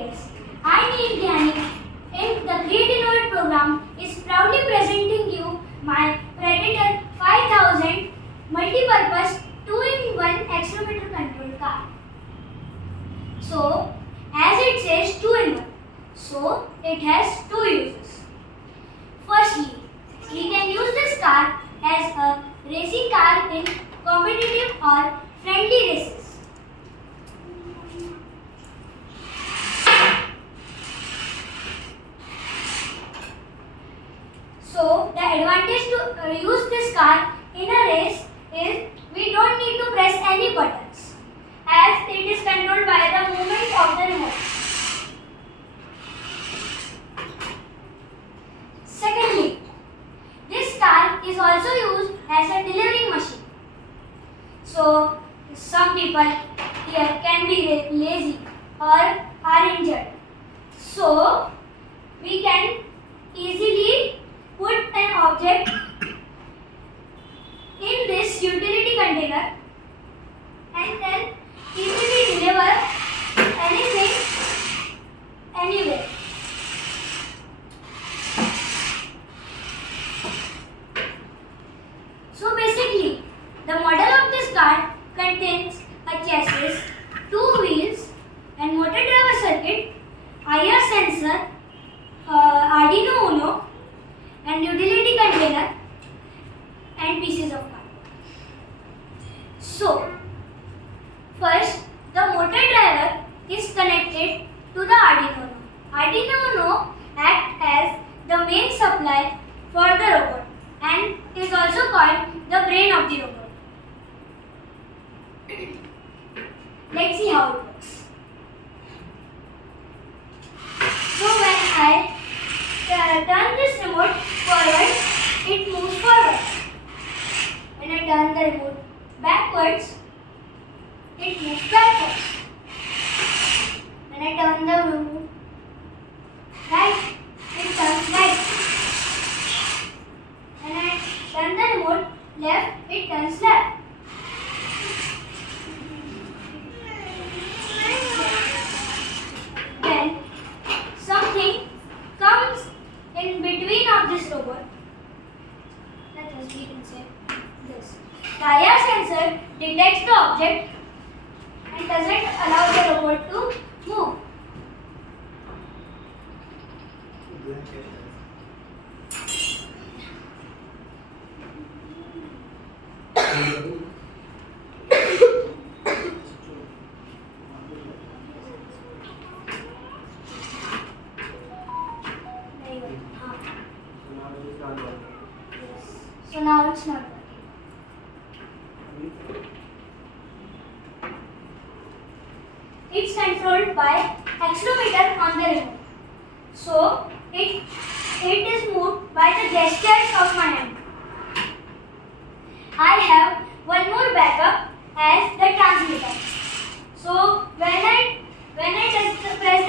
Yes, I need Dhyanik. In the Create Innovate program is proudly presenting you my Predator 5000 multi-purpose 2-in-1 accelerometer control car. So, as it says 2-in-1, so it has two uses. Firstly, we can use this car as a racing car in competitive or friendly races. So, the advantage to use this car in a race is we don't need to press any buttons as it is controlled by the movement of the remote. Secondly, this car is also used as a delivering machine. So, some people here can be lazy or are injured. So, we can easily put an object in this utility container and then easily deliver anything anywhere. So basically, the model of this car contains a chassis, two wheels and motor driver circuit, IR sensor, Arduino Uno and utility container and pieces of car. So, first the motor driver is connected to the Arduino Uno. Arduino Uno acts as the main supply for the robot and is also called the brain of the robot. Let's see how it works. So when I turn this remote forward, it moves forward. When I turn the remote backwards, it moves backwards. When I turn the remote right, it turns right. When I turn the remote left, it turns left. Then something comes in between of this robot. Let us we can say this. The IR sensor detects the object and doesn't allow the robot to move. So now it's not working. It's controlled by accelerometer on the remote. So it is moved by the gestures of my hand. I have one more backup as the transmitter. So when I press